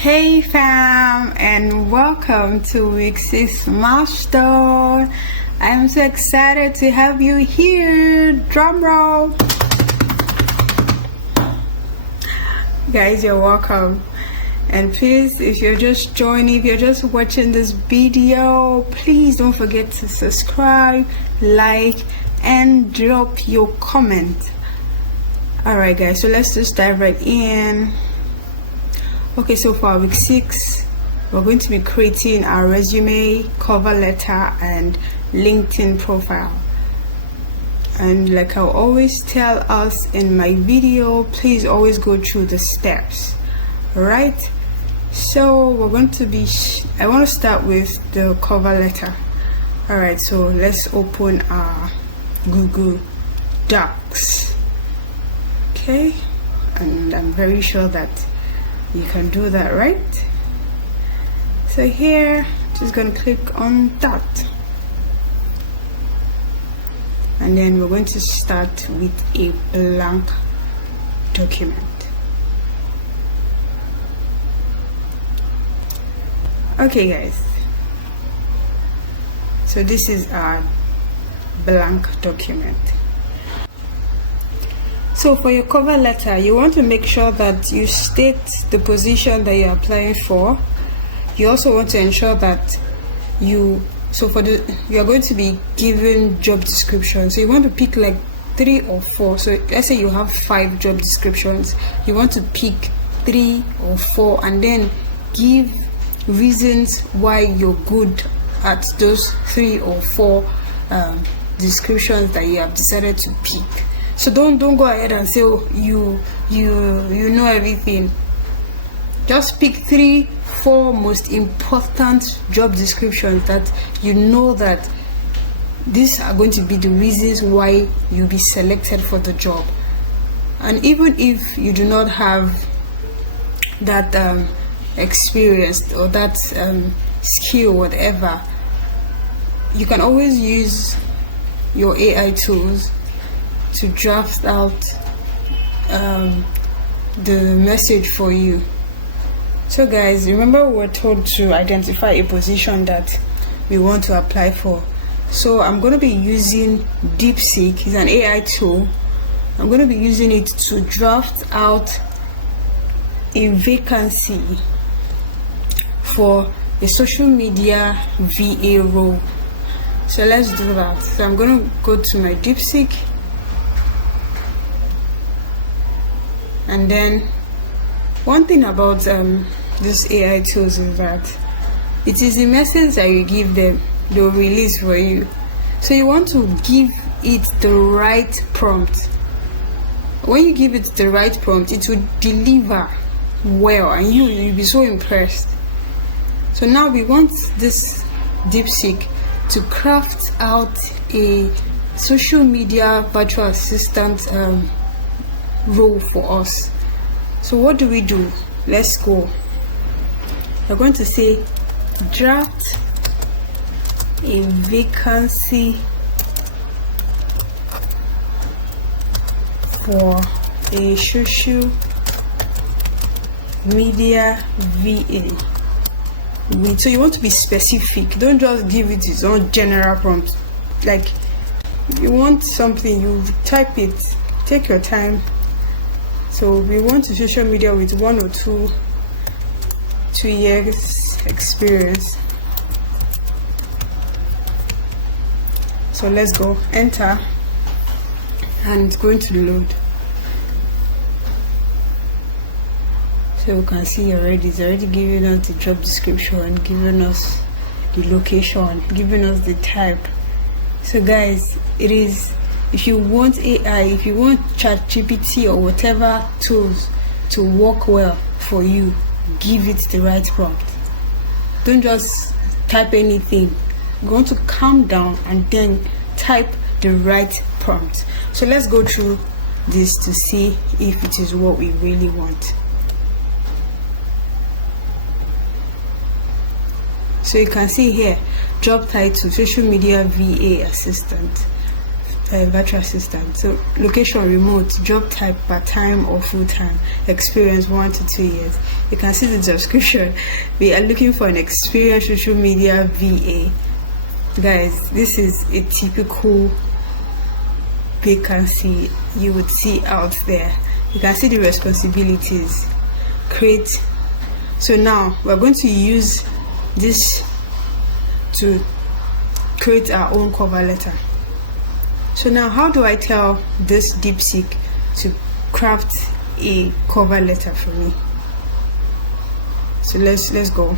Hey fam, and welcome to week 6 Milestone. I'm so excited to have you here. Drum roll. Guys, you're welcome. And please, if you're just joining, if you're just watching this video, please don't forget to subscribe, like, and drop your comment. Alright guys, so let's just dive right in. Okay, so for week 6, we're going to be creating our resume, cover letter, and LinkedIn profile. And like I always tell us in my video, please always go through the steps. Alright, so we're going to be I want to start with the cover letter. Alright, so let's open our Google Docs. Okay, and I'm very sure that you can do that, right? So here, just gonna click on that, and then we're going to start with a blank document. Okay guys, so this is our blank document. So for your cover letter, you want to make sure that you state the position that you're applying for. You also want to ensure that you are going to be given job descriptions. So you want to pick like 3 or 4. So let's say you have 5 job descriptions. You want to pick 3 or 4 and then give reasons why you're good at those 3 or 4 descriptions that you have decided to pick. So don't go ahead and say, oh, you know everything. Just pick 3-4 most important job descriptions that you know that these are going to be the reasons why you'll be selected for the job. And even if you do not have that experience or that skill, whatever, you can always use your AI tools to draft out the message for you. So guys, remember we were told to identify a position that we want to apply for. So I'm going to be using DeepSeek. It's an AI tool. I'm going to be using it to draft out a vacancy for a social media VA role. So let's do that. So I'm going to go to my DeepSeek. And then one thing about these AI tools is that it is the message that you give them, they'll release for you. So you want to give it the right prompt. When you give it the right prompt, it will deliver well and you'll be so impressed. So now we want this DeepSeek to craft out a social media virtual assistant role for us. So what do? Let's go. We're going to say draft a vacancy for a social media VA. So you want to be specific. Don't just give it its own general prompt. Like, you want something, you type it, take your time. So we want a social media with 1 or 2 years experience. So let's go, enter, and it's going to load. So you can see already, it's already giving us the job description, giving us the location, giving us the type. So guys, it is, if you want AI, if you want ChatGPT or whatever tools to work well for you, give it the right prompt. Don't just type anything. You want to calm down and then type the right prompt. So let's go through this to see if it is what we really want. So you can see here, job title, social media VA assistant. virtual assistant. So location remote, job type part-time or full-time, experience 1 to 2 years. You can see the description. We are looking for an experienced social media VA. Guys, this is a typical vacancy you would see out there. You can see the responsibilities. Create. So now we're going to use this to create our own cover letter. So now, how do I tell this DeepSeek to craft a cover letter for me? So let's go.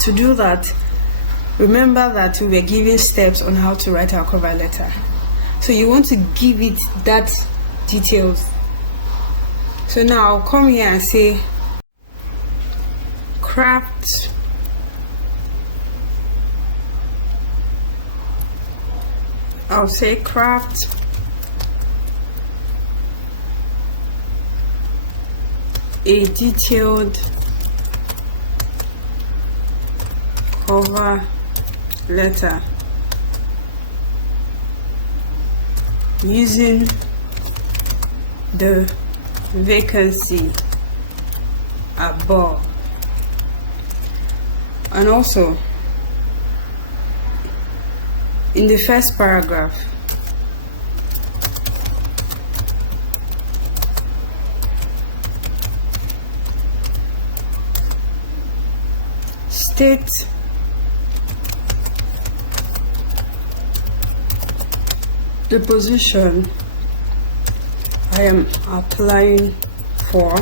To do that, remember that we were given steps on how to write our cover letter. So you want to give it that details. So now I'll come here and say craft I'll say craft a detailed cover letter using the vacancy above. And also, in the first paragraph, state the position I am applying for.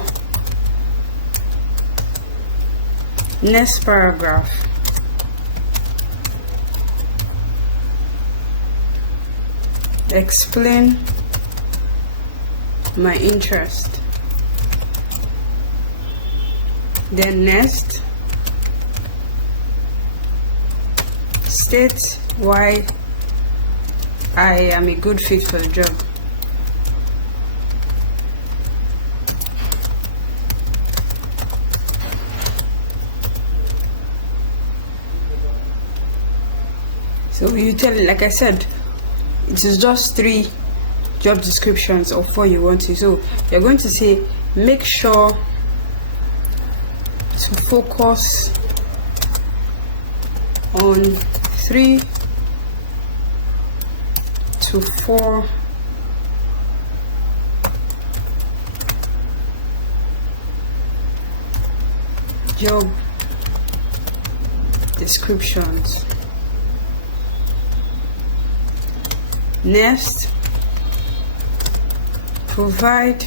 Next paragraph, explain my interest. Then next, state why I am a good fit for the job. So you tell it, like I said, it is just 3 job descriptions of what you want to. So you're going to say, make sure to focus on 3 to 4 job descriptions. Next, provide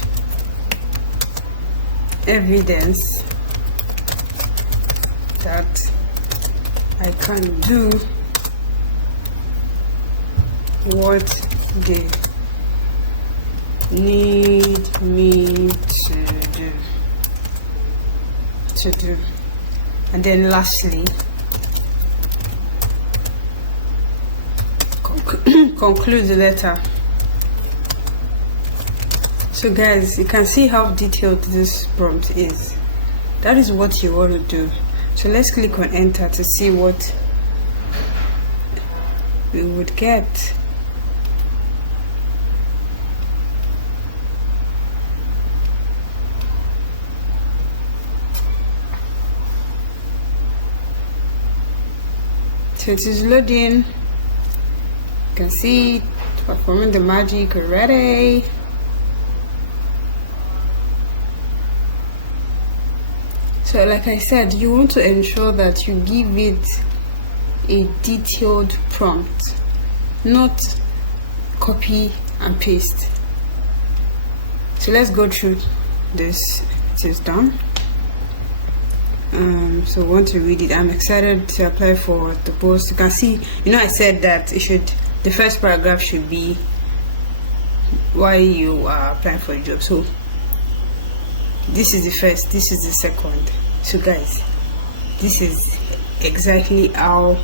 evidence that I can do what they need me to do. And then lastly, conclude the letter. So guys, you can see how detailed this prompt is. That is what you want to do. So let's click on enter to see what we would get. So it is loading. You can see performing the magic already. So like I said, you want to ensure that you give it a detailed prompt, not copy and paste. So let's go through this. It is done. So I want to read it. I'm excited to apply for the post. You can see, I said that the first paragraph should be why you are applying for a job. So this is the first, this is the second. So guys, this is exactly how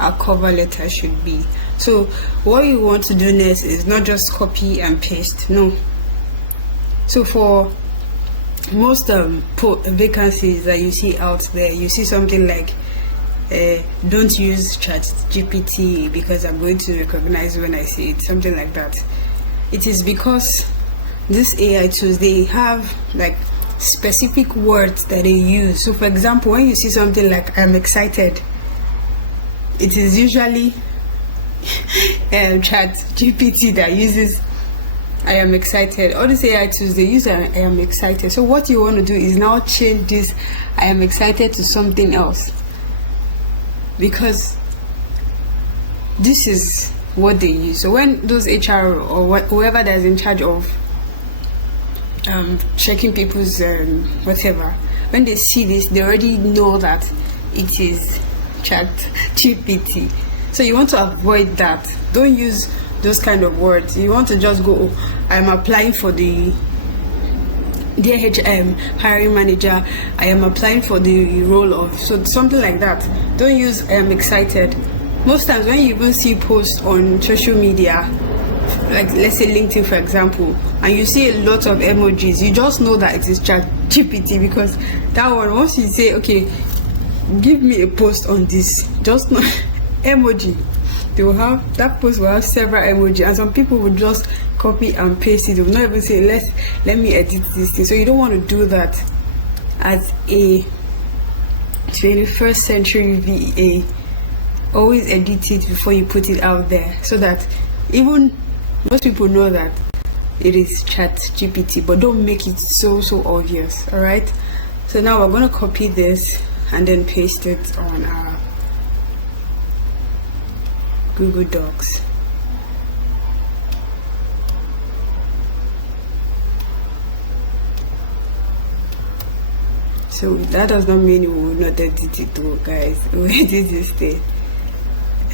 our cover letter should be. So what you want to do next is not just copy and paste, no. So for most vacancies that you see out there, you see something like don't use chat GPT because I'm going to recognize when I see it, something like that. It is because these AI tools, they have like specific words that they use. So for example, when you see something like I'm excited, it is usually chat GPT that uses I am excited. All these AI tools, they use I am excited. So what you want to do is now change this I am excited to something else, because this is what they use. So when those HR or whoever that is in charge of checking people's whatever, when they see this, they already know that it is chat GPT. So you want to avoid that. Don't use those kind of words. You want to just go, I'm applying for the DHM hiring manager, I am applying for the role of, so something like that. Don't use I am excited. Most times when you even see posts on social media, like let's say LinkedIn for example, and you see a lot of emojis, you just know that it is chat GPT, because that one, once you say okay, give me a post on this, just know emoji, they will have, that post will have several emoji, and some people will just copy and paste it. They will not even say let me edit this thing. So you don't want to do that as a 21st century VA. Always edit it before you put it out there, so that even most people know that it is chat GPT, but don't make it so obvious. All right, so now we're going to copy this and then paste it on our Google Docs. So that does not mean we will not edit it though, guys. We edit this thing.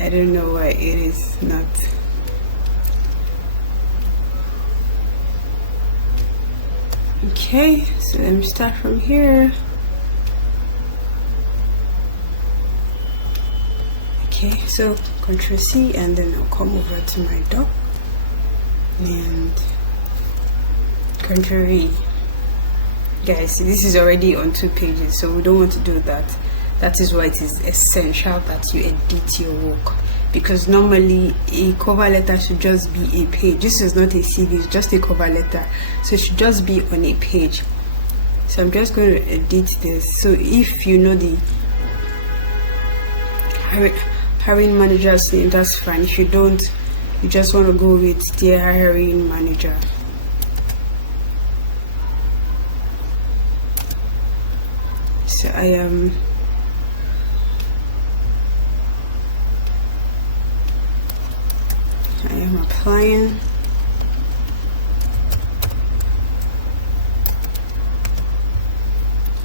I don't know why it is not. Okay, so let me start from here. Okay, so Control C, and then I'll come over to my doc and Control V. Guys, this is already on 2 pages, so we don't want to do that. That is why it is essential that you edit your work, because normally a cover letter should just be a page. This is not a CV, it's just a cover letter, so it should just be on a page. So I'm just going to edit this. So if you know the hiring manager's name, that's fine. If you don't, you just want to go with dear hiring manager. So I am applying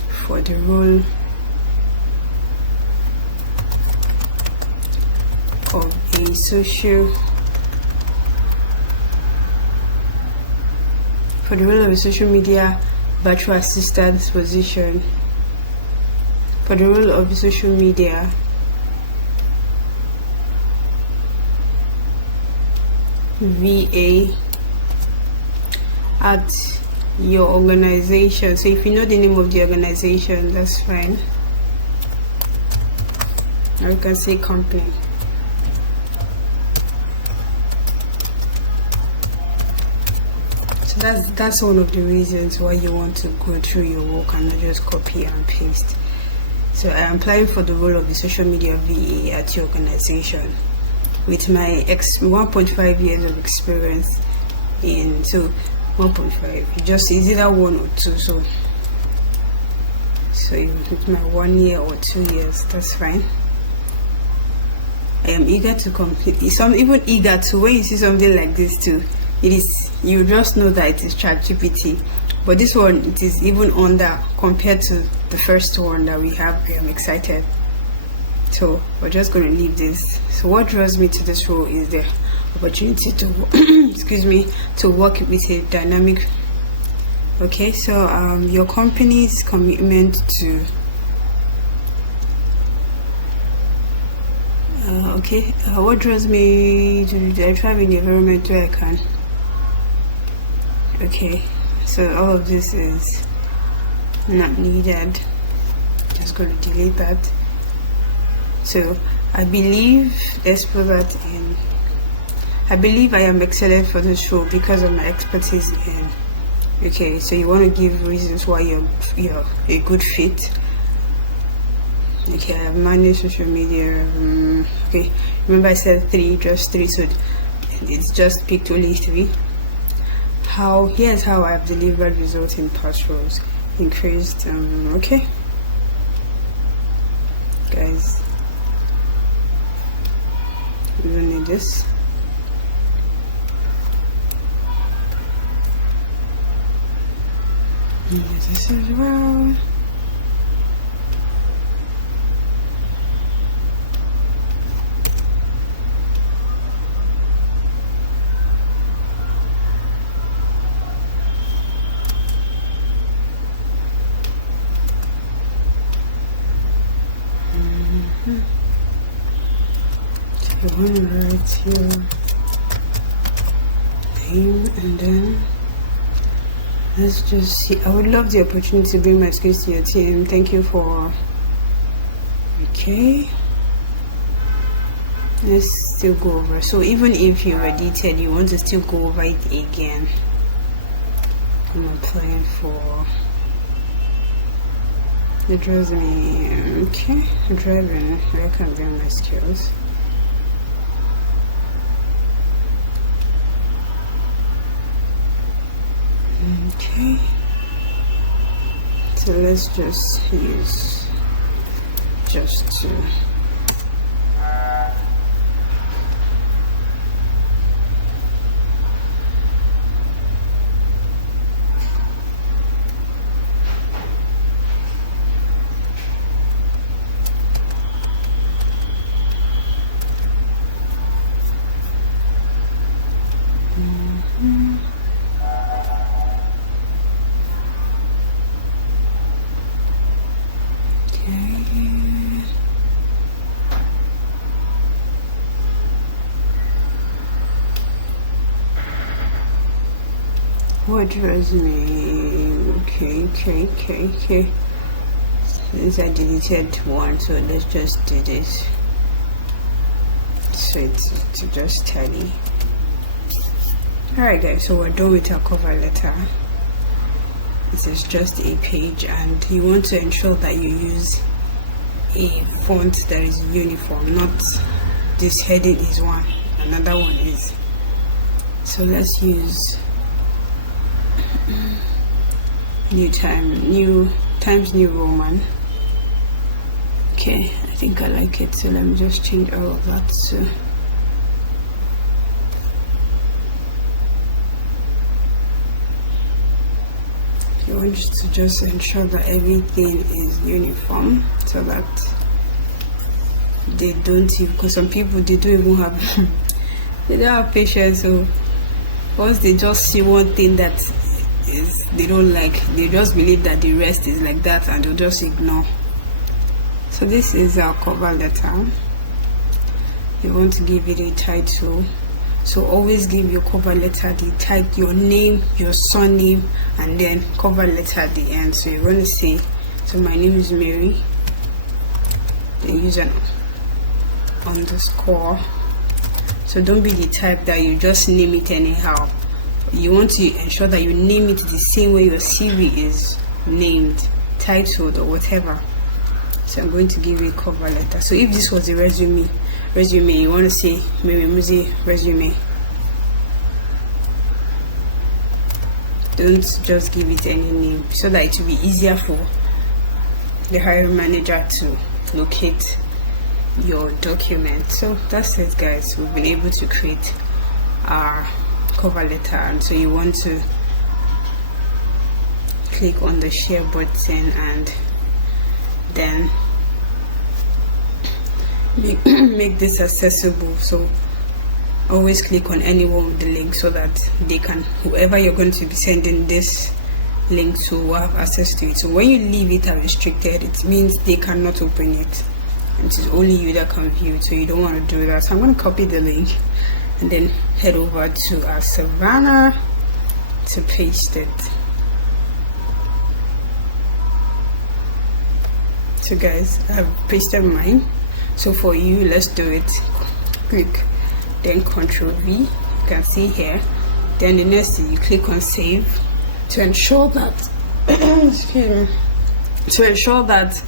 for the role of a social media virtual assistant position, for the role of a social media VA at your organization. So if you know the name of the organization, that's fine, or you can say company. So that's one of the reasons why you want to go through your work and not just copy and paste. So I am applying for the role of the social media VA at your organization with my 1.5 years of experience in, so 1.5, just is either 1 or 2, so with my 1 year or 2 years, that's fine. I am eager to complete this. I'm even eager to, when you see something like this too, it is, you just know that it is ChatGPT. But this one, it is even under compared to the first one that we have. I am excited. So we're just going to leave this. So what draws me to this role is the opportunity to excuse me, to work with a dynamic. Okay, so your company's commitment to what draws me to I thrive in the environment where I can. Okay, so all of this is not needed. Just going to delete that. So I believe, let's put that in, I believe I am excellent for this role because of my expertise in. Okay, so you want to give reasons why you're a good fit. Okay, I have managed social media. Okay, remember I said just three, so it's just picked only 3. Here's how I've delivered results in past roles. Increased. Okay, guys, we don't need this. This as well. So you want to write your name, and then let's just see. I would love the opportunity to bring my skills to your team. Thank you for. Okay, let's still go over. So even if you've edited, you want to still go over it again. I'm applying for the resume. Okay, driving. I can bring my skills. Okay, so let's just use just to what resume? Okay. Since I deleted one, so let's just do this. So it's just tally. Alright guys, so we're done with our cover letter. This is just a page, and you want to ensure that you use a font that is uniform, not this heading is one, another one is. So let's use New Times New Roman. Okay, I think I like it, so let me just change all of that. So you want to just ensure that everything is uniform, so that they don't, because some people, they don't even have they don't have patience. So once they just see one thing that is they don't like, they just believe that the rest is like that, and they'll just ignore. So this is our cover letter. You want to give it a title, so always give your cover letter the title, your name, your surname, and then cover letter at the end. So you're going to say, so my name is Mary, then use an underscore. So don't be the type that you just name it anyhow. You want to ensure that you name it the same way your CV is named, titled, or whatever. So I'm going to give you a cover letter. So if this was a resume, you want to say Mary Muzi resume. Don't just give it any name, so that it will be easier for the hiring manager to locate your document. So that's it guys, we've been able to create our cover letter. And so you want to click on the share button, and then make this accessible. So always click on any one of the links, so that they can, whoever you're going to be sending this link to, will have access to it. So when you leave it restricted, it means they cannot open it, and it is only you that can view it. So you don't want to do that. So I'm going to copy the link and then head over to our Savannah to paste it. So guys, I've pasted mine. So for you, let's do it. Click, then Control V. You can see here. Then the next thing, you click on Save to ensure that to ensure that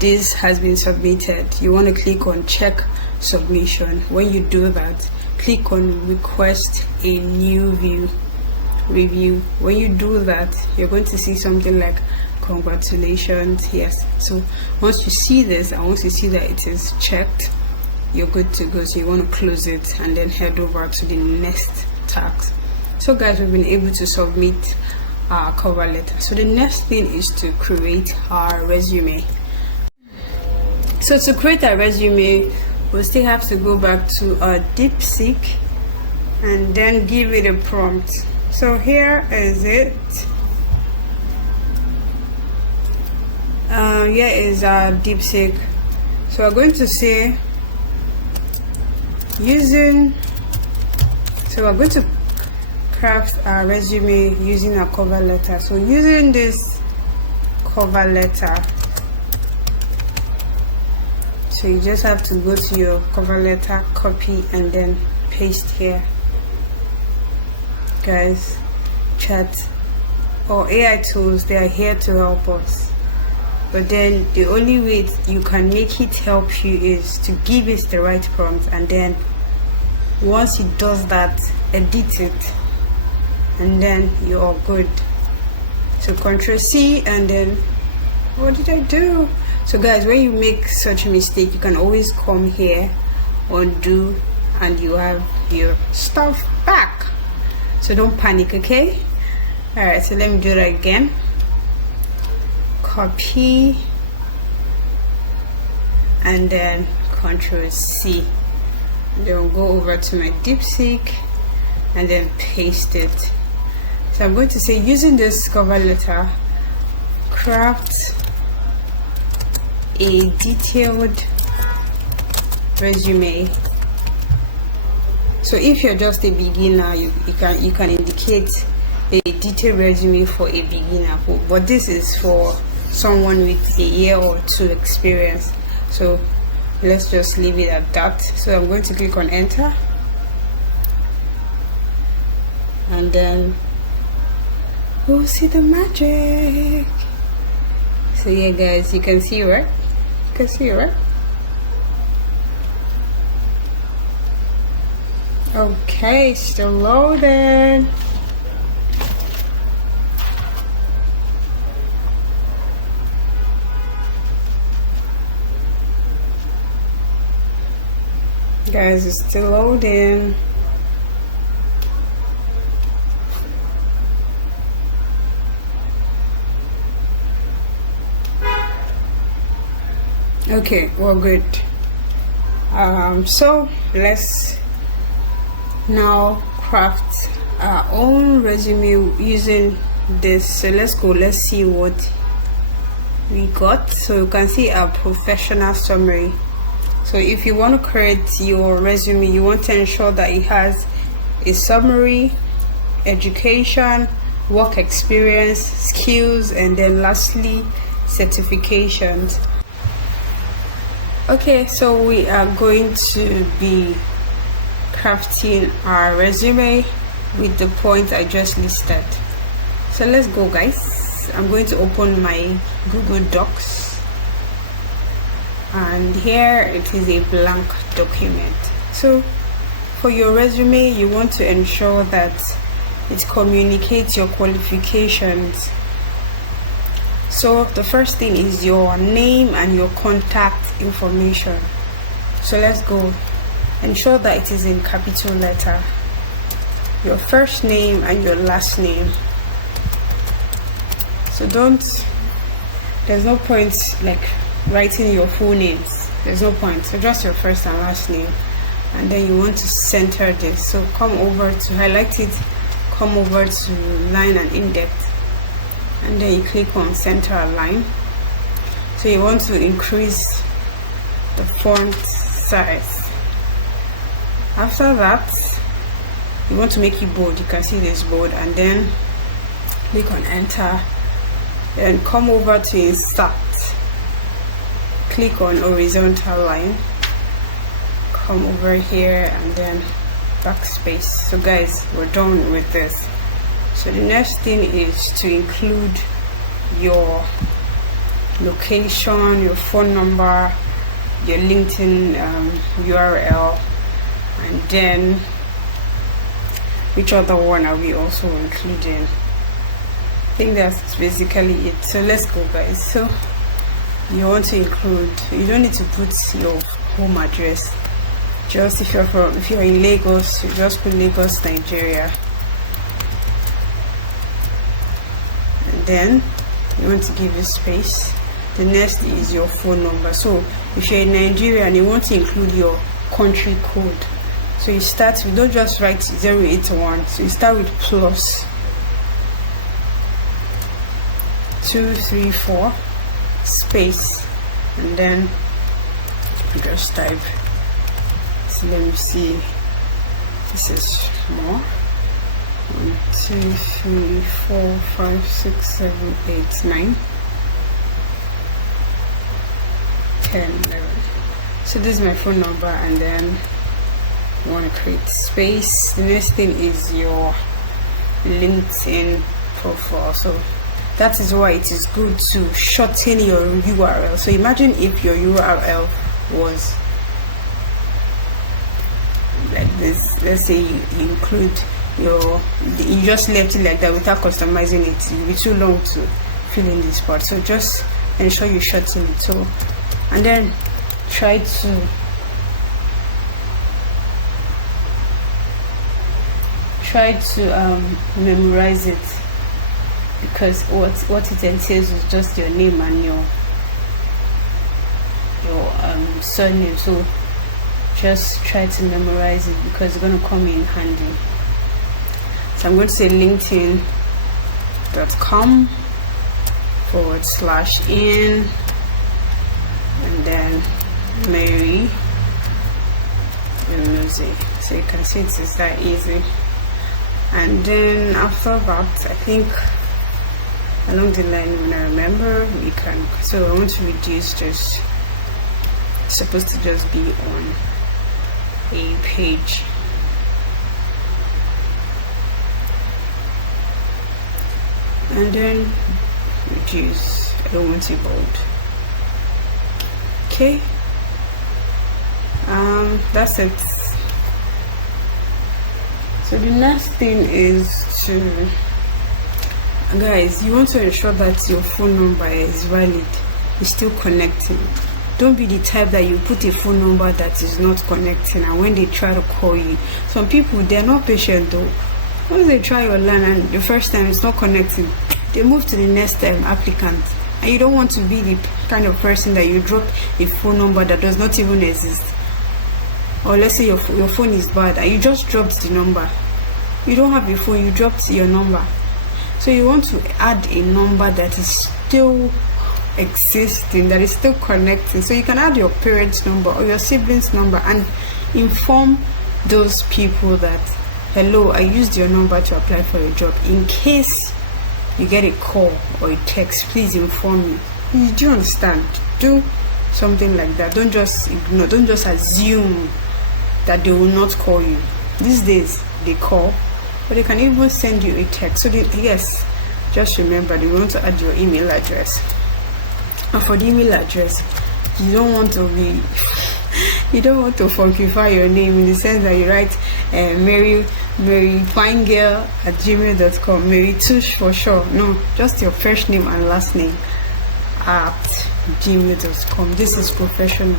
this has been submitted. You want to click on Check Submission. When you do that, click on Request a New Review. When you do that, you're going to see something like congratulations. Yes, so once you see this and once you see that it is checked, you're good to go. So you want to close it and then head over to the next task. So guys, we've been able to submit our cover letter. So the next thing is to create our resume. So to create a resume, we'll still have to go back to our DeepSeek and then give it a prompt. So here is it. Here is our DeepSeek. So we're going to say so we're going to craft our resume using our cover letter. So using this cover letter, so you just have to go to your cover letter, copy, and then paste here. Guys, chat or AI tools, they are here to help us, but then the only way you can make it help you is to give it the right prompt, and then once it does that, edit it, and then you're all good. So Control C, and then what did I do? So guys, when you make such a mistake, you can always come here, undo, and you have your stuff back. So don't panic, okay? Alright, so let me do that again. Copy, and then Control C. Then we'll go over to my DeepSeek and then paste it. So I'm going to say, using this cover letter, craft a detailed resume. So if you're just a beginner, you can indicate a detailed resume for a beginner, but this is for someone with a year or two experience. So let's just leave it at that. So I'm going to click on enter, and then we'll see the magic. So yeah guys, you can see, right? You can see, right? Okay, still loading. Guys, it's still loading. Okay, well, good. So let's now craft our own resume using this. So let's go, let's see what we got. So you can see our professional summary. So if you want to create your resume, you want to ensure that it has a summary, education, work experience, skills, and then lastly certifications. Okay, so we are going to be crafting our resume with the points I just listed. So let's go, guys. I'm going to open my Google Docs, and here it is a blank document. So for your resume, you want to ensure that it communicates your qualifications. So the first thing is your name and your contact information. So let's go. Ensure that it is in capital letter. Your first name and your last name. So there's no point like writing your full names. There's no point. So just your first and last name. And then you want to center this. So come over to highlight it, come over to line and index, and then you click on center align. So you want to increase the font size. After that, you want to make it bold. You can see this bold, and then click on enter, and come over to insert, click on horizontal line, come over here and then backspace. So guys, we're done with this. So the next thing is to include your location, your phone number, your LinkedIn URL, and then which other one are we also including? I think that's basically it. So let's go, guys. So you want to include, you don't need to put your home address. Just if you're in Lagos, you just put Lagos, Nigeria. And then you want to give it space. The next is your phone number. So if you're in Nigeria and you want to include your country code, so you start with, don't just write 081, so you start with plus 234 space, and then just type. So let me see, this is more. 1 2 3 4 5 6 7 8 9 10 11. So this is my phone number, and then you want to create space. The next thing is your LinkedIn profile. So that is why it is good to shorten your URL. So imagine if your URL was like this. Let's say you include you just left it like that without customizing it. It will be too long to fill in this part. So just ensure you shorten it. So, and then try to memorize it, because what it entails is just your name and your surname. So just try to memorize it, because it's going to come in handy. So I'm going to say linkedin.com/in, and then Mary music. So you can see it is that easy. And then after that, I think along the line, when I remember, we can. So I want to reduce this. It's supposed to just be on a page. And then reduce. I don't want it bold. Okay. That's it. So the next thing is to, guys, you want to ensure that your phone number is valid, is still connecting. Don't be the type that you put a phone number that is not connecting, and when they try to call you, some people, they're not patient though. Once they try your line and the first time it's not connecting, they move to the next applicant. And you don't want to be the kind of person that you drop a phone number that does not even exist. Or let's say your phone is bad and you just dropped the number. You don't have your phone, you dropped your number. So you want to add a number that is still existing, that is still connecting. So you can add your parents' number or your siblings' number and inform those people that, hello, I used your number to apply for a job. In case you get a call or a text, please inform me. Do you understand? Do something like that. Don't just ignore, don't just assume that they will not call you. These days they call, but they can even send you a text. So yes, just remember, you want to add your email address. And for the email address, you don't want to funkify your name in the sense that you write Mary finegirl@gmail.com, Mary Tush for sure. No, just your first name and last name at gmail.com. This is professional.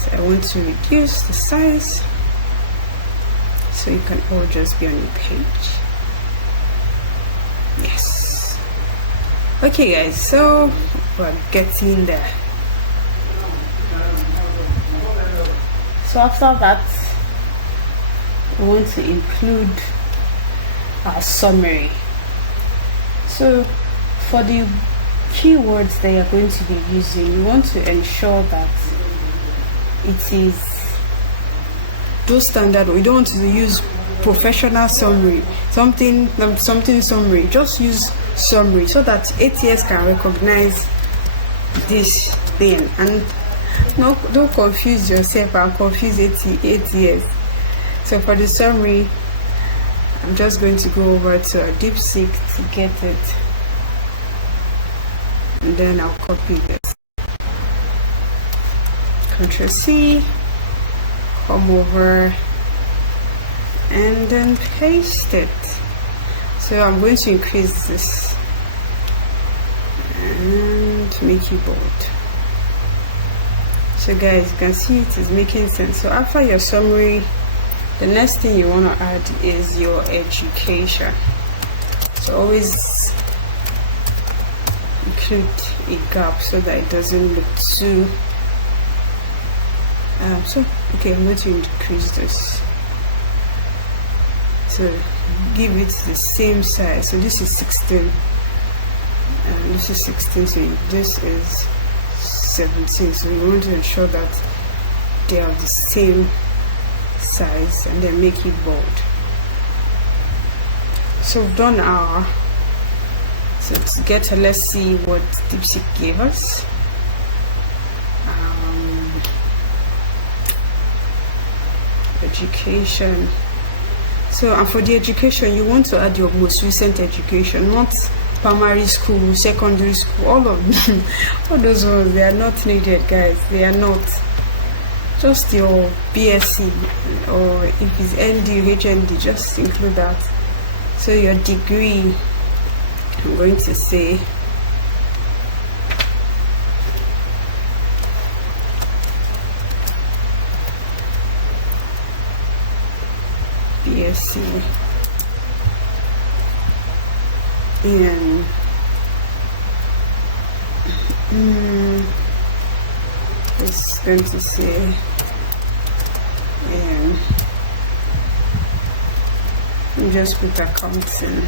So I want to reduce the size so you can all just be on your page. Yes. Okay guys, so we're getting there. So after that, we want to include our summary. So for the keywords that you're going to be using, you want to ensure that it is those standard. We don't want to use professional summary, something summary. Just use summary so that ATS can recognize this thing. And No, don't confuse yourself and confuse 8 years. So for the summary, I'm just going to go over to a DeepSeek to get it, and then I'll copy this. Ctrl C, come over and then paste it. So I'm going to increase this and make it bold. So guys, you can see it is making sense. So after your summary, the next thing you want to add is your education. So always include a gap so that it doesn't look too okay, I'm going to increase this to give it the same size. So this is 16 and this is 16, so this is 17. So you want to ensure that they are the same size and then make it bold. So we've done our, so together let's see what DeepSeek gave us. Education. So and for the education, you want to add your most recent education, not primary school, secondary school, all of them. All those ones, they are not needed, guys. They are not. Just your BSc, or if it's ND, HND, just include that. So your degree, I'm going to say BSc in it's going to say just put accounting.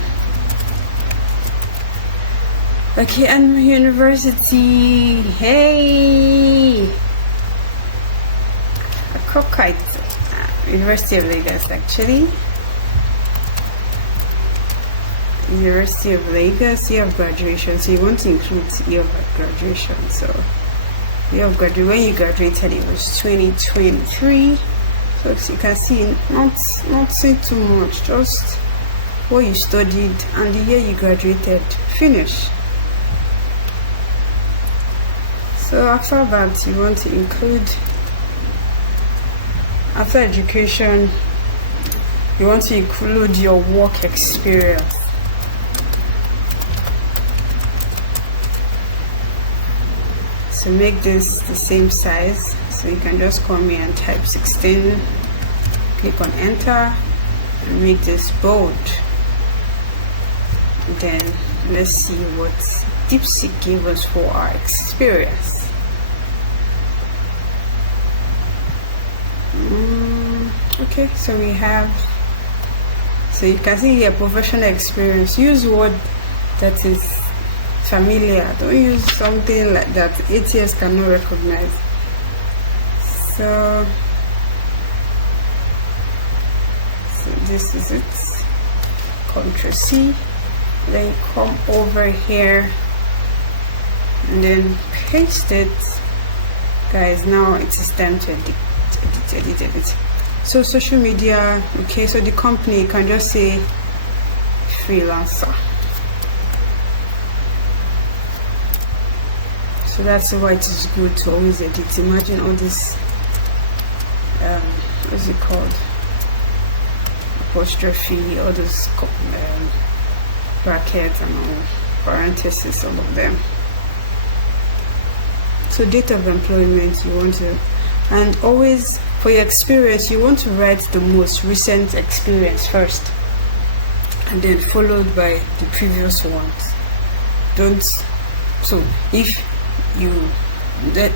Okay, and university, hey, a cockite. University of Lagos, actually. University of Lagos, year of graduation. So you want to include year of graduation. So year of graduation, when you graduated, it was 2023. So as you can see, not saying too much, just what you studied and the year you graduated. Finish. So after that, you want to include, after education, you want to include your work experience. So make this the same size. So you can just come here and type 16, click on enter, and make this bold. Then let's see what DeepSeek gave us for our experience. Okay, so we have, so you can see here professional experience. Use word that is familiar. Don't use something like that ATS cannot recognize. So this is it. Ctrl C, then come over here and then paste it. Guys, now it is time to edit. So social media, okay, so the company can just say freelancer. So that's why it is good to always edit. Imagine all this what's it called, apostrophe, all those brackets and all, parentheses, all of them. So date of employment, you want to, and always for your experience, you want to write the most recent experience first, and then followed by the previous ones. Don't, so if you,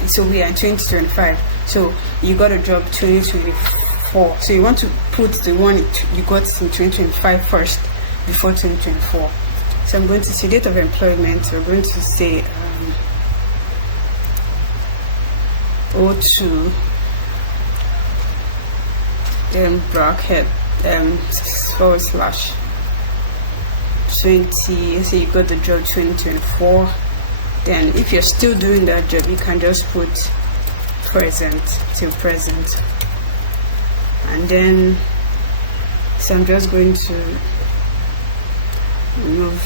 so we are in 2025, so you got a job 2024, so you want to put the one you got in 2025 first before 2024. So I'm going to say date of employment. We're going to say 02 bracket /20. So you got the job 2024. Then if you're still doing that job, you can just put present till present. And then so I'm just going to remove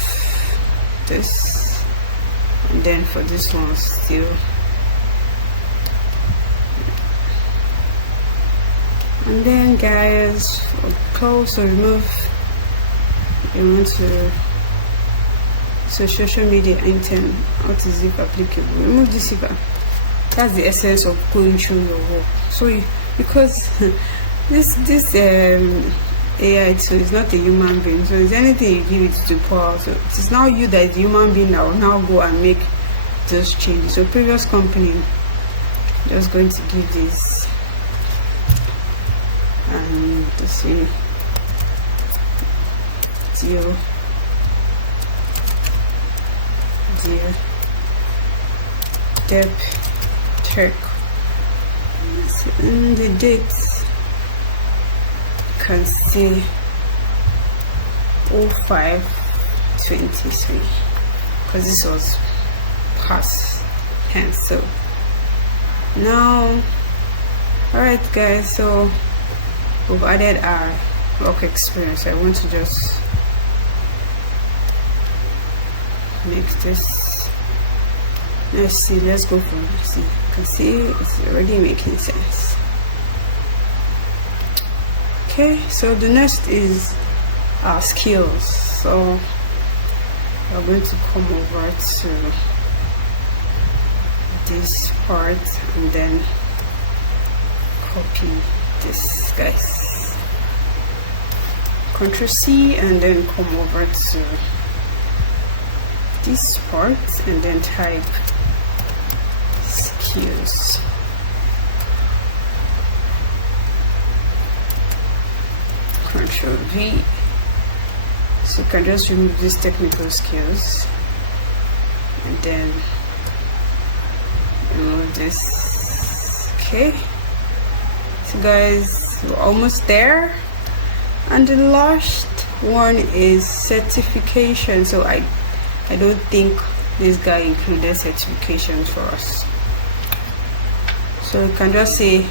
this, and then for this one still, and then guys, close or remove. You want to, so social media item, what is it applicable? Remove this zipper. That's the essence of going through your work. So because this AI tool is not a human being, so it's anything you give it to power. So it is now you that is the human being that will now go and make those changes. So previous company, just going to give this and to see deal depth check, and the date you can see 05/23 because this was past tense. So now, all right guys, so we've added our work experience. I want to just make this, let's see, let's go for it. See, you can see it's already making sense. Okay, so the next is our skills. So we're going to come over to this part and then copy this, guys. Ctrl C and then come over to this part and then type skills. Ctrl V. So you can just remove these technical skills and then remove this. Okay, so guys, we're almost there. And the last one is certification. So I don't think this guy included certifications for us. So you can just say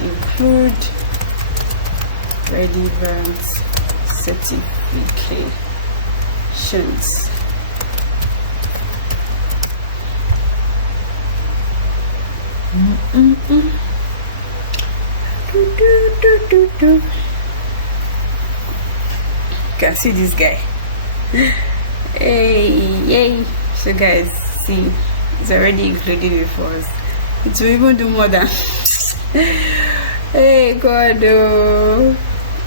include relevant certifications. You can see this guy. Hey, yay! So guys, see, it's already included it for us. It will even do more than hey god, oh.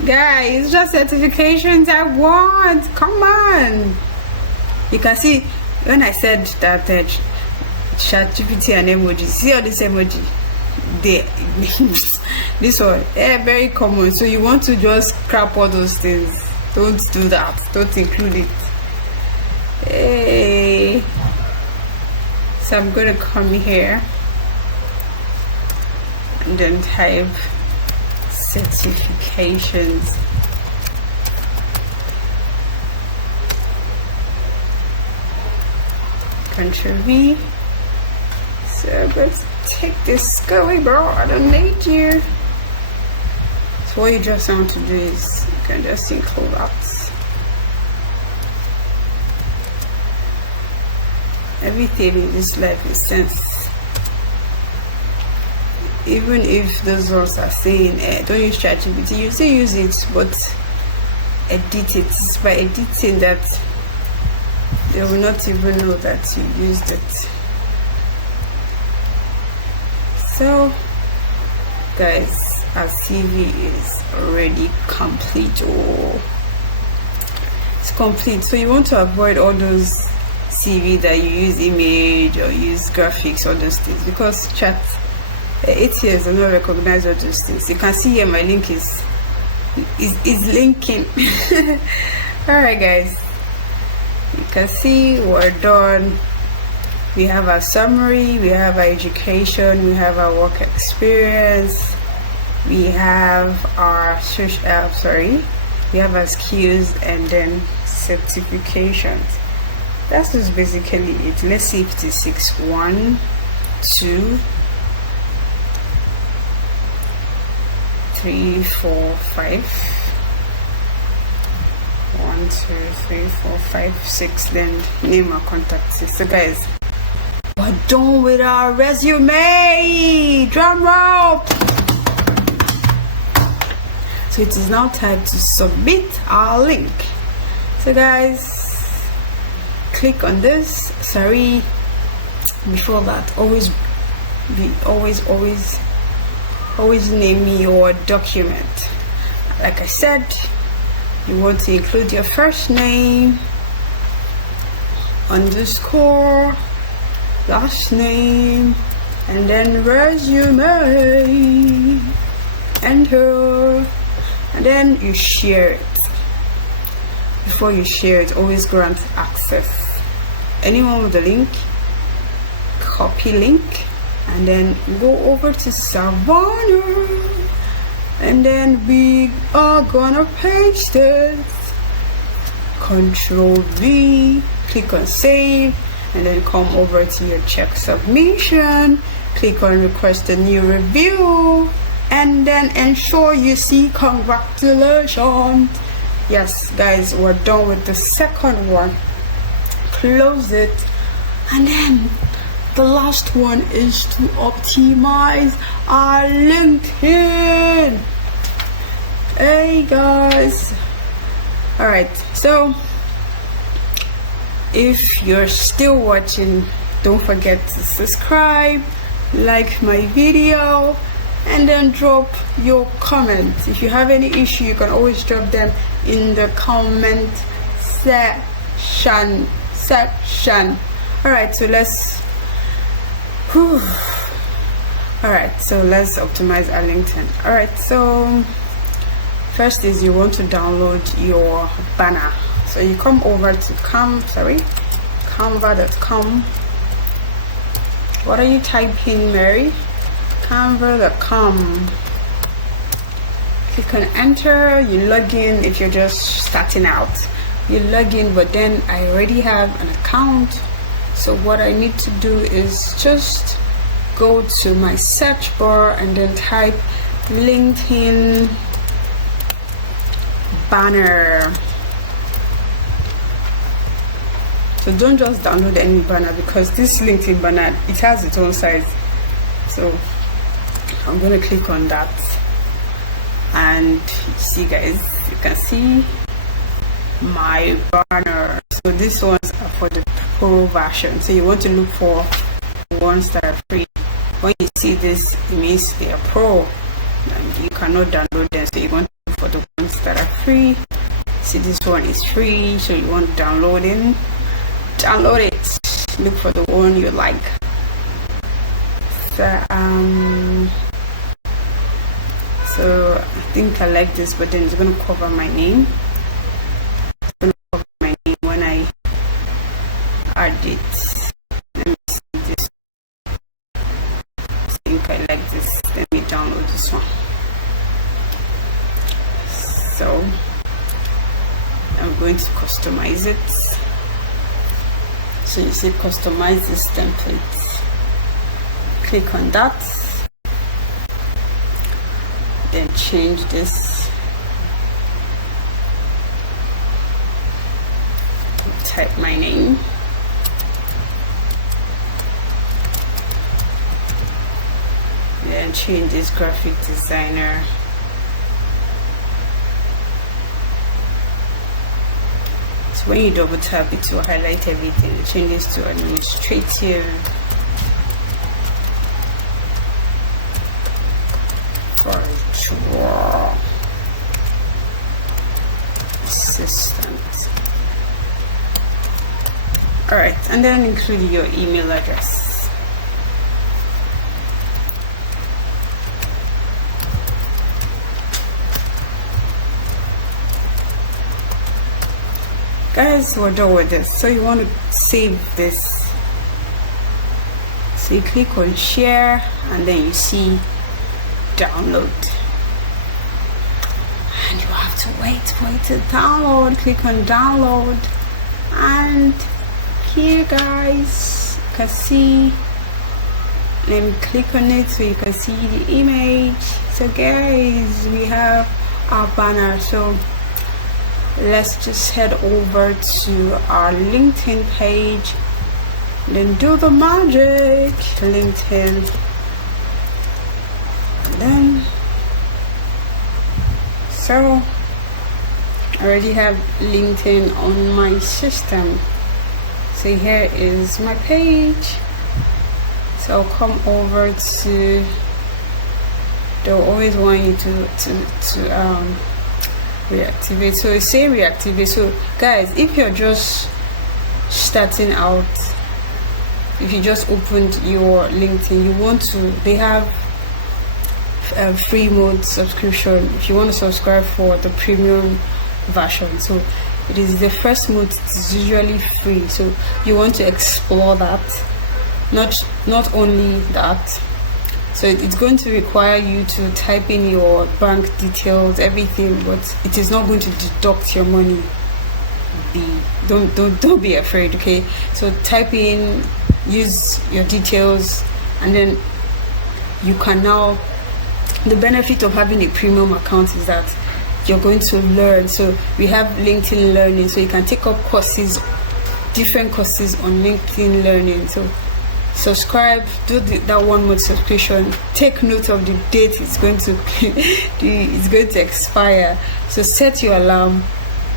Guys, just certifications I want. Come on. You can see when I said that ChatGPT and emoji, see all this emoji, they this one, very common. So you want to just scrap all those things. Don't do that. Don't include it. Hey, so I'm gonna come here and then type certifications. Ctrl V. So let's take this. Go away, bro. I don't need you. So what you just want to do is you can just include that. Everything in this life is sense. Even if those ones are saying don't use ChatGPT, you still use it, but edit it. It's by editing that they will not even know that you used it. So guys, our CV is already complete. Oh, it's complete. So you want to avoid all those CV that you use image or use graphics, all those things, because chat 8 years do not recognize all those things. You can see here my link is linking. All right guys, you can see we're done. We have our summary, we have our education, we have our work experience, we have our we have our skills, and then certifications. That's just basically it. Let's see if it is 6-1. 2, 3, 4, 5. 1, 2, 3, 4, 5, 6. Then name our contact. So guys, we're done with our resume. Drum roll. So it is now time to submit our link. So guys, click on this. Sorry, before that, always name your document. Like I said, you want to include your first name, underscore, last name, and then resume, enter, and then you share it. Before you share it, always grant access. Anyone with the link, copy link, and then go over to Savannah, and then we are gonna paste it. Control V, click on save, and then come over to your check submission, click on request a new review, and then ensure you see congratulations. Yes guys, we're done with the second one. Close it, and then the last one is to optimize our LinkedIn. Hey guys, all right, so if you're still watching, don't forget to subscribe, like my video, and then drop your comments. If you have any issue, you can always drop them in the comment section. All right, so let's let's optimize our LinkedIn. All right, so first is you want to download your banner. So you come over to canva.com. What are you typing, Mary? Canva.com. Click on enter. You log in. If you're just starting out, you log in, but then I already have an account. So what I need to do is just go to my search bar and then type LinkedIn banner. So don't just download any banner, because this LinkedIn banner, it has its own size. So I'm going to click on that, and see guys, you can see my banner. So these ones are for the pro version, so you want to look for ones that are free. When you see this, it means they are pro and you cannot download them, so you want to look for the ones that are free. See, this one is free, so you want to download it. Look for the one you like. So I think I like this, but then it's going to cover my name. It's going to cover my name when I add it. Let me see this. I think I like this. Let me download this one. So I'm going to customize it. So you see customize this template. Click on that. Then change this. Type my name. Then change this graphic designer. So when you double tap it will highlight everything. It changes to administrative. Virtual assistant. All right, and then include your email address. Guys, we're done with this. So you want to save this. So you click on share, and then you see download, and you have to wait for it to download. Click on download, and here guys, you can see let me click on it so you can see the image. So guys, we have our banner. So let's just head over to our LinkedIn page, then do the magic. LinkedIn, then so I already have LinkedIn on my system. So here is my page. So I'll come over to, they'll always want you to reactivate. So it say reactivate. So guys, if you're just starting out, if you just opened your LinkedIn, you want to, they have a free mode subscription if you want to subscribe for the premium version. So it is the first mode, it's usually free, so you want to explore that. Not only that, so it's going to require you to type in your bank details, everything, but it is not going to deduct your money. Don't be afraid, okay? So type in, use your details, and then you can now, the benefit of having a premium account is that you're going to learn. So we have LinkedIn Learning, so you can take up courses, different courses on LinkedIn Learning. So subscribe, do that 1 month subscription. Take note of the date it's going to expire. So set your alarm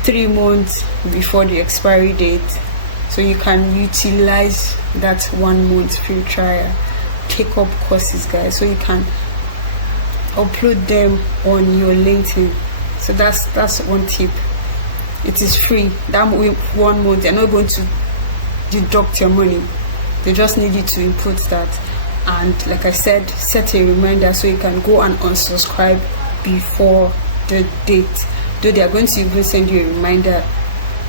3 months before the expiry date, so you can utilize that 1 month free trial. Take up courses, guys, so you can upload them on your LinkedIn. So that's one tip. It is free. That 1 month, they're not going to deduct your money. They just need you to input that, and like I said, set a reminder so you can go and unsubscribe before the date. Though they are going to even send you a reminder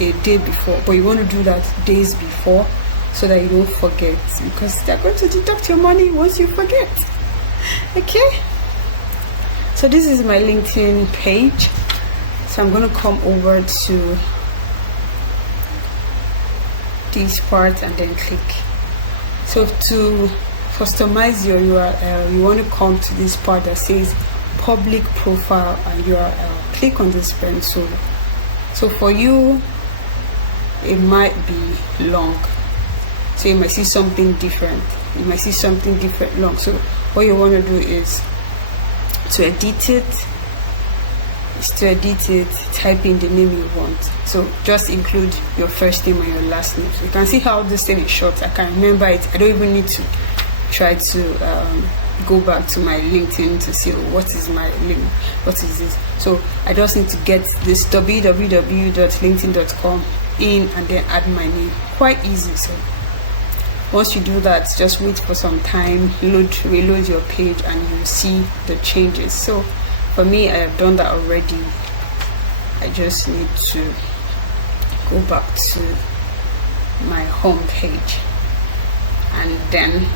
a day before, but you want to do that days before so that you don't forget, because they're going to deduct your money once you forget. Okay, so this is my LinkedIn page. So I'm going to come over to this part and then click. So to customize your URL, you want to come to this part that says public profile and URL. Click on this pencil. So for you, it might be long, so you might see something different. You might see something different long. So what you want to do is to edit it. Type in the name you want. So just include your first name and your last name. So you can see how this thing is short. I can remember it. I don't even need to try to go back to my LinkedIn to see what is my link, what is this. So I just need to get this www.linkedin.com in and then add my name. Quite easy. So once you do that, just wait for some time, reload your page, and you see the changes. So for me, I have done that already. I just need to go back to my home page and then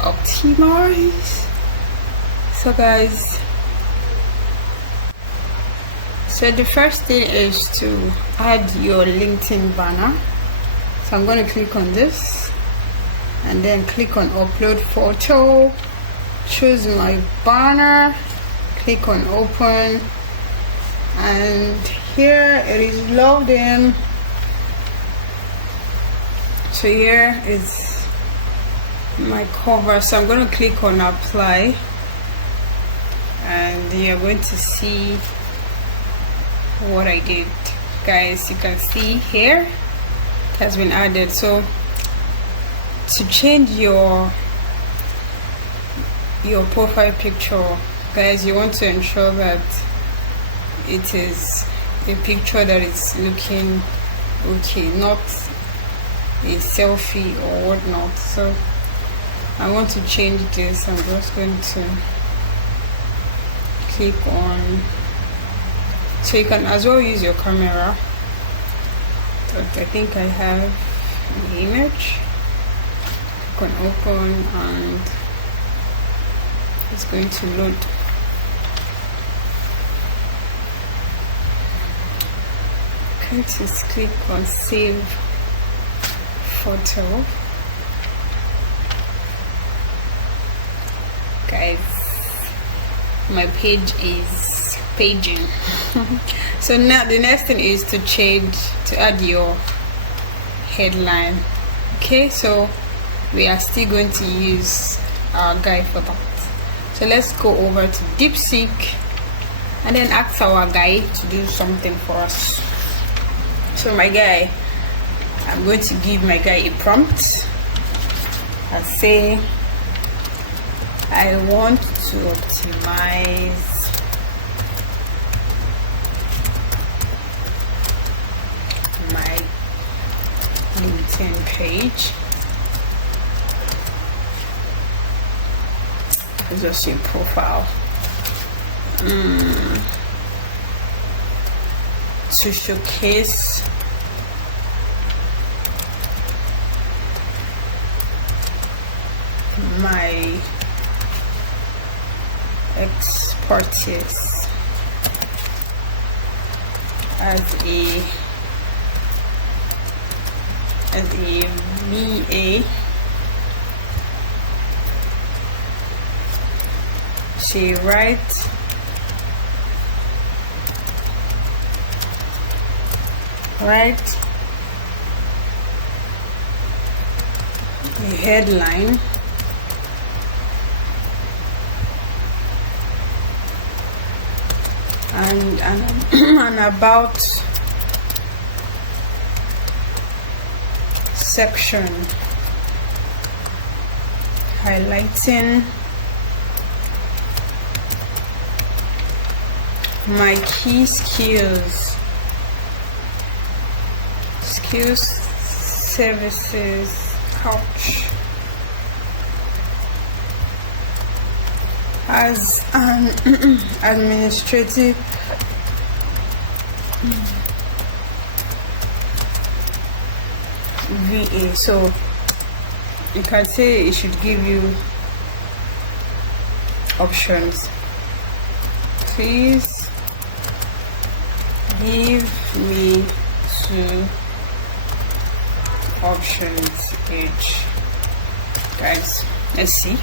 optimize. So guys, so the first thing is to add your LinkedIn banner. So I'm going to click on this and then click on upload photo, choose my banner, click on open, and here it is loading. So here is my cover. So I'm going to click on apply, and you're going to see what I did. Guys, you can see here it has been added. So to change your profile picture, guys, you want to ensure that it is a picture that is looking okay, not a selfie or whatnot. So I want to change this. I'm just going to click on, so you can as well use your camera, but I think I have an image. Click on open and it's going to load. I'm going to click on save photo. guys, my page is paging. So now the next thing is to change, to add your headline. Okay, so we are still going to use our guy for that. So let's go over to DeepSeek and then ask our guy to do something for us. So my guy, I'm going to give my guy a prompt. I say I want to optimize my LinkedIn page. It's just your profile. To showcase my expertise as a VA. She writes a headline and an about section highlighting my key skills, services, couch as an administrative VA. So you can say it should give you options. Please give me 2 options each. Guys, let's see.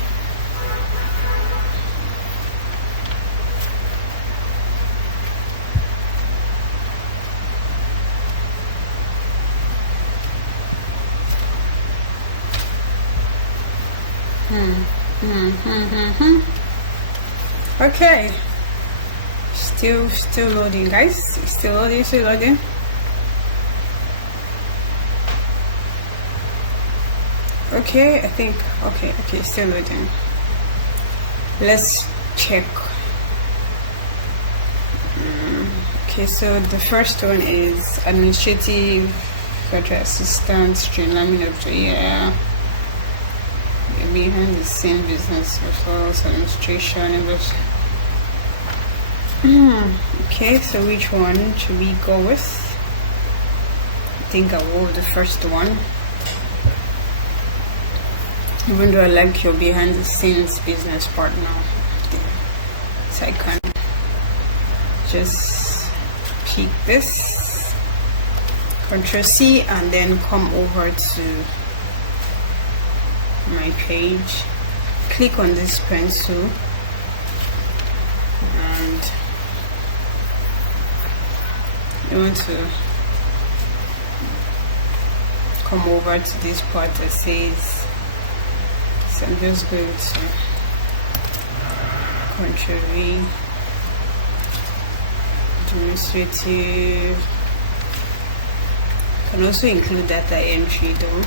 Okay, still loading, guys. Still loading. Okay, I think okay, still loading. Let's check. Okay, so the first one is administrative virtual assistant, streamlining of the year. Behind the scene business referrals, administration, English. Okay, so which one should we go with? I think I'll go with the first one. Even though I like your behind the scenes business partner, so I can just pick this, Ctrl C, and then come over to my page, click on this pencil, and I want to come over to this part that says, so I'm just going to Ctrl V, administrative. You can also include data entry though.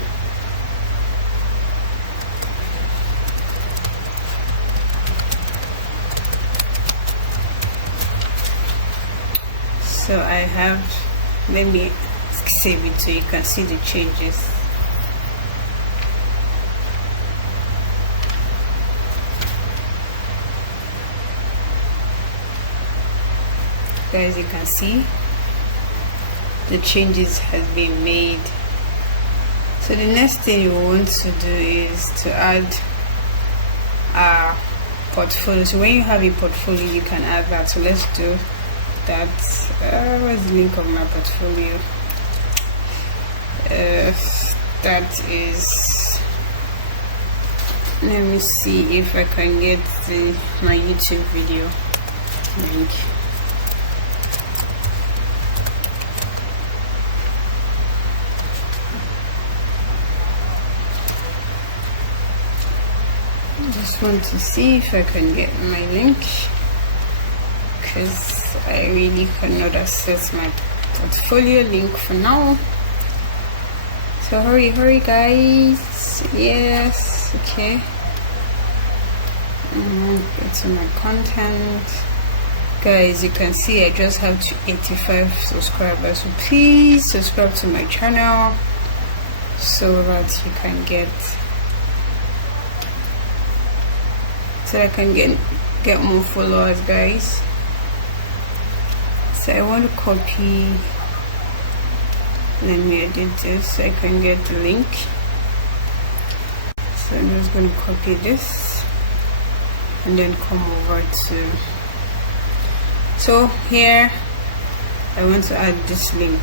So I have, let me save it so you can see the changes. Guys, you can see the changes has been made. So the next thing you want to do is to add a portfolio. So when you have a portfolio, you can add that. So let's do that. Where's the link of my portfolio? That is Let me see if I can get my YouTube video link. Just want to see if I can get my link, because I really cannot access my portfolio link for now. So hurry guys. Yes, okay. Go to my content, guys. You can see I just have 85 subscribers, so please subscribe to my channel so that you can get, so I can get more followers, guys. So I want to copy, let me edit this so I can get the link. So I'm just going to copy this and then come over to, so here I want to add this link.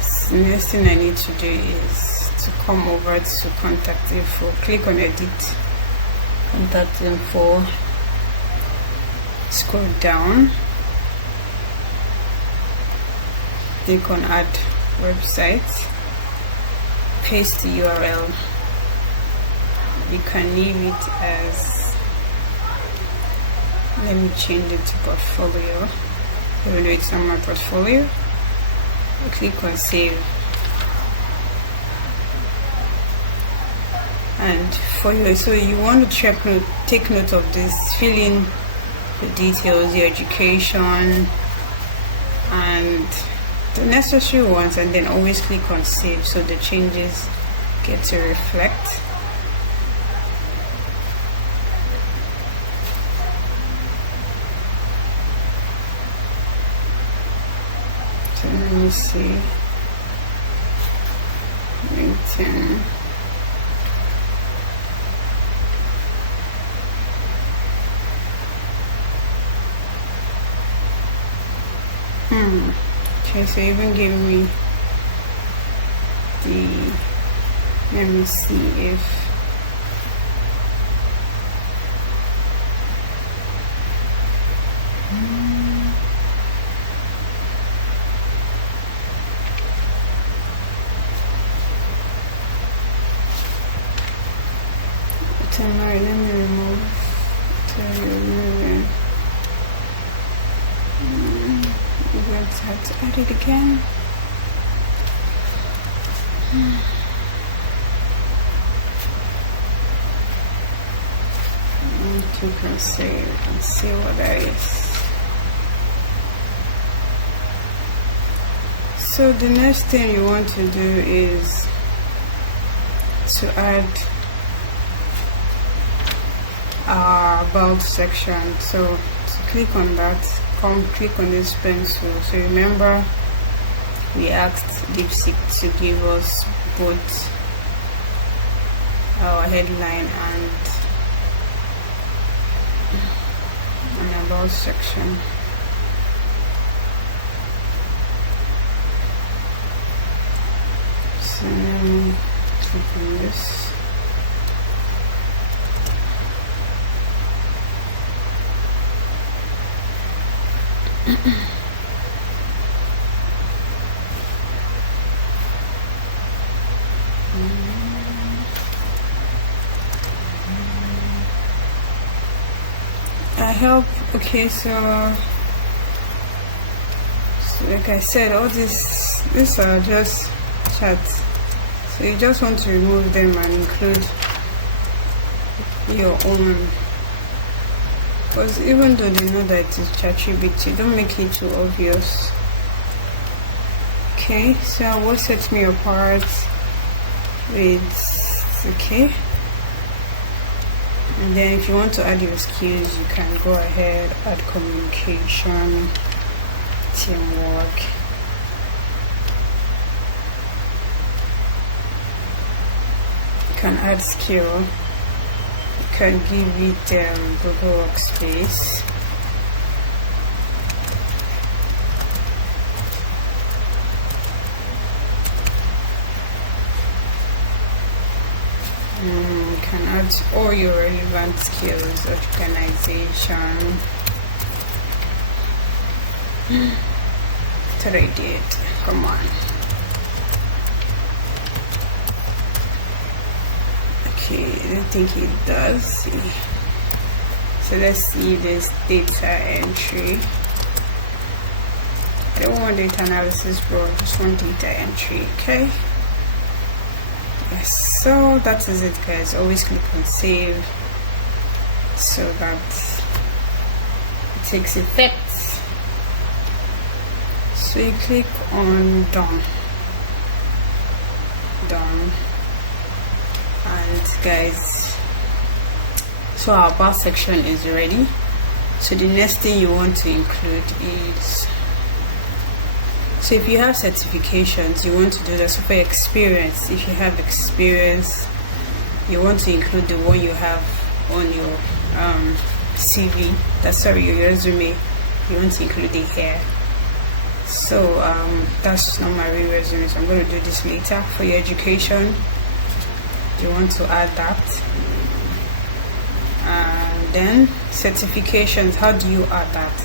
So the next thing I need to do is to come over to contact info, click on edit, contact info, scroll down, click on add website, paste the URL. You can leave it as, let me change it to portfolio, even though it's on my portfolio. I click on save, and for you, so you want to take note of this, fill in the details, your education and the necessary ones, and then always click on save so the changes get to reflect. So let me see, LinkedIn. Okay, so even give me the, let me see if, alright, let me remove, we're going to have to add it again. You can save and see what that is. So the next thing you want to do is to add our about section. So to click on that, click on this pencil. So remember, we asked DeepSeek to give us both our headline and an about section. So let me click on this. I help. Okay, so like I said, all these are just chats, so you just want to remove them and include your own, because even though they know that it is ChatGPT, don't make it too obvious. Okay, so what sets me apart with, okay, and then if you want to add your skills, you can go ahead, add communication, teamwork, you can add skill, you can give it Google Workspace, You can add all your relevant skills, organization. Thought I did. Come on. Okay, I don't think it does. So let's see this data entry. I don't want data analysis, bro. I just want data entry. Okay. Yes. So that is it, guys. Always click on save so that it takes effect. So you click on done, and guys, so our bar section is ready. So the next thing you want to include is, so if you have certifications, you want to do that. So for experience, if you have experience, you want to include the one you have on your CV. Your resume. You want to include it here. So that's not my real resume, so I'm going to do this later. For your education, you want to add that. And then certifications, how do you add that?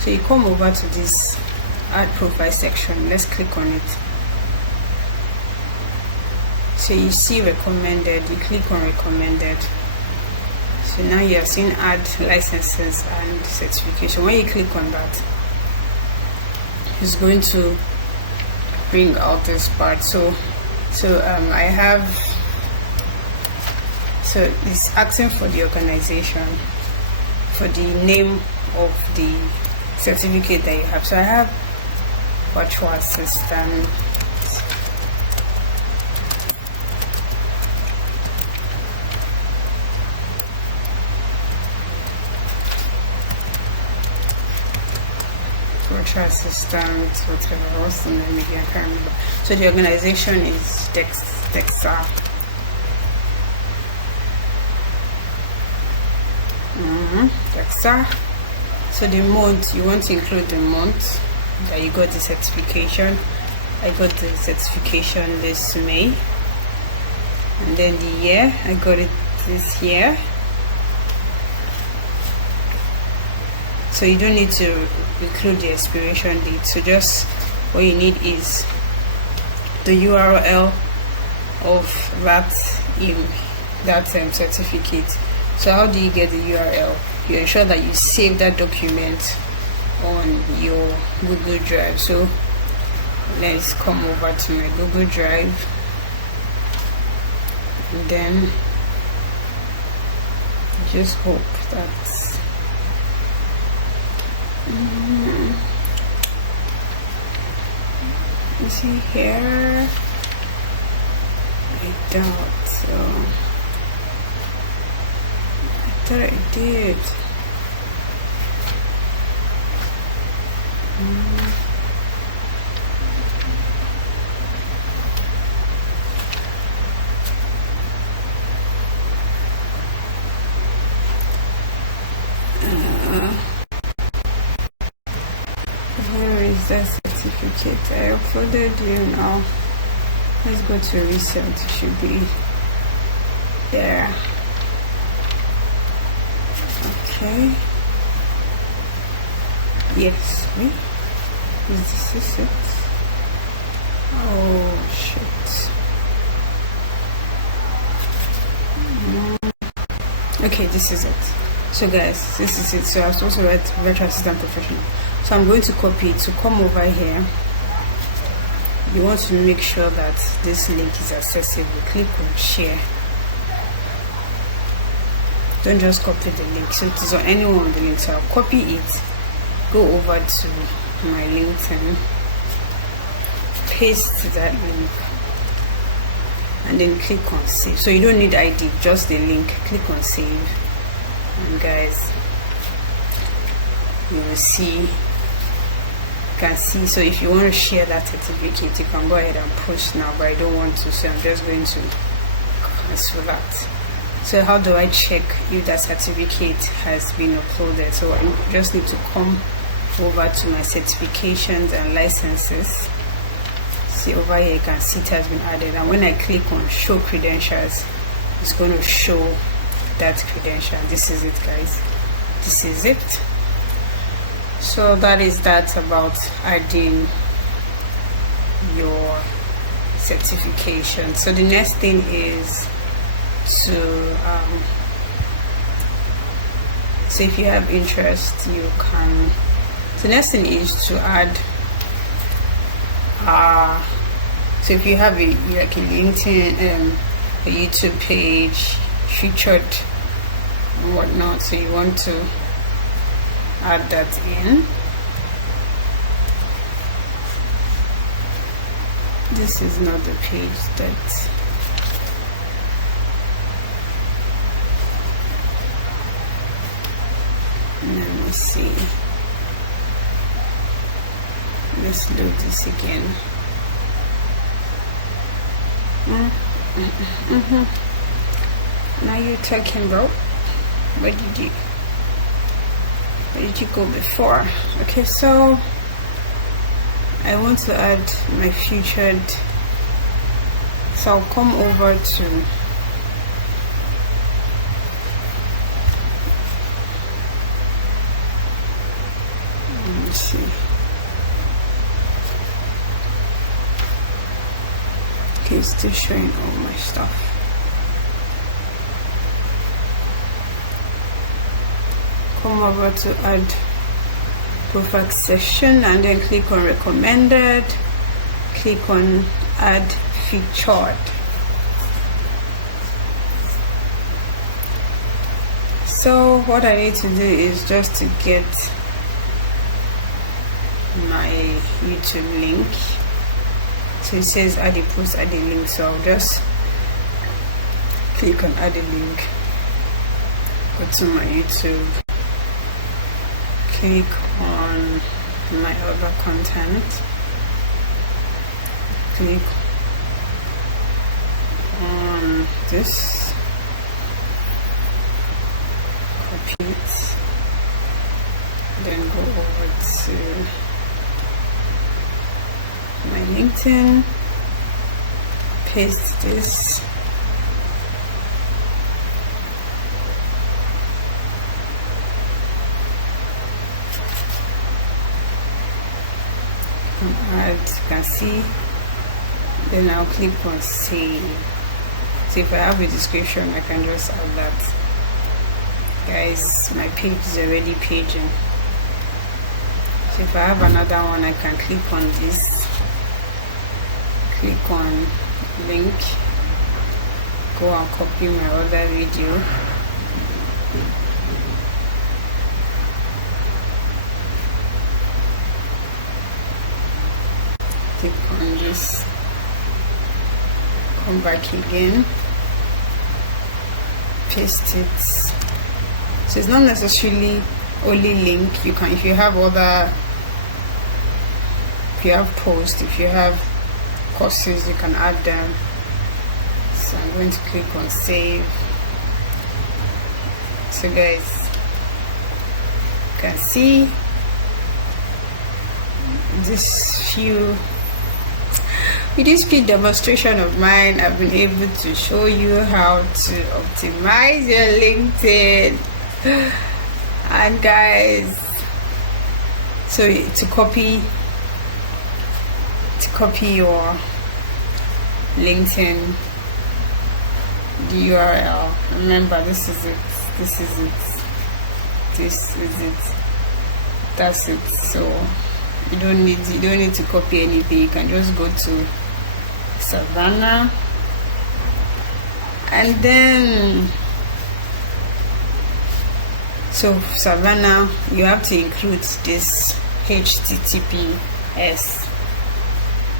So you come over to this add profile section. Let's click on it. So you see recommended, you click on recommended. So now you are seeing add licenses and certification. When you click on that, it's going to bring out this part. So I have, so it's asking for the organization, for the name of the certificate that you have. So I have virtual assistant, whatever else, and then maybe I can't remember. So the organization is DEXA. DEXA. So the month, you want to include the month that you got the certification. I got the certification this May, and then the year, I got it this year. So you don't need to include the expiration date. So just what you need is the URL of that certificate. So how do you get the URL? You ensure that you save that document on your Google Drive. So let's come over to my Google Drive, and then just hope that you see here. I doubt so. I thought I did. Where is that certificate? I uploaded you now. Let's go to recent. It should be there. Okay. Yes. Is this it? Oh shit. Okay, this is it. So guys, this is it. So I was supposed to write virtual assistant professional. So I'm going to copy it. So come over here. You want to make sure that this link is accessible. Click on share. Don't just copy the link. So it is on any one of the links. So I'll copy it. Go over to my LinkedIn. Paste that link. And then click on save. So you don't need ID, just the link. Click on save. And guys, you will see, you can see. So if you want to share that certificate, you can go ahead and post now, but I don't want to, so I'm just going to cancel that. So how do I check if that certificate has been uploaded? So I just need to come over to my certifications and licenses. See over here, you can see it has been added, and when I click on show credentials, it's going to show that credential. This is it, guys. This is it. So that is that about adding your certification. So the next thing is to so if you have interest, you can, the next thing is to add so if you have like a LinkedIn a YouTube page featured and whatnot, so you want to add that in. This is not the page that let me see. Let's load this again. Now you're talking about where did you go before? Okay, so I want to add my featured, so I'll come over to let me see. Okay, it's still showing all my stuff. Come over to add profile section and then click on recommended, click on add featured. So what I need to do is just to get my YouTube link. So it says add a post, add a link, so I'll just click on add a link, go to my YouTube, click on my other content, click on this, copy it, then go over to my LinkedIn, paste this, add, you can see, then I'll click on save. So if I have a description, I can just add that. Guys, my page is already paging. So if I have another one, I can click on this, click on link, go and copy my other video, click on this, come back again, paste it. So it's not necessarily only link. You can, if you have other, if you have posts, if you have courses, you can add them. So I'm going to click on save. So guys, you can see with this few demonstration of mine, I've been able to show you how to optimize your LinkedIn. And guys, so to copy your LinkedIn, the URL, remember, this is it, that's it. So you don't need to copy anything. You can just go to Savannah, and then so Savannah, you have to include this HTTPS.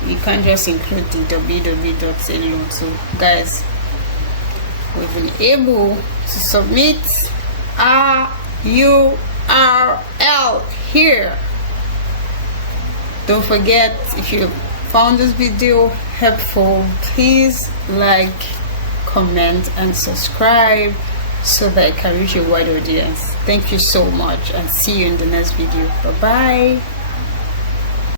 You can't just include the www alone. So guys, we've been able to submit our URL here. Don't forget, if you found this video helpful, please like, comment and subscribe so that I can reach a wide audience. Thank you so much, and see you in the next video. Bye bye.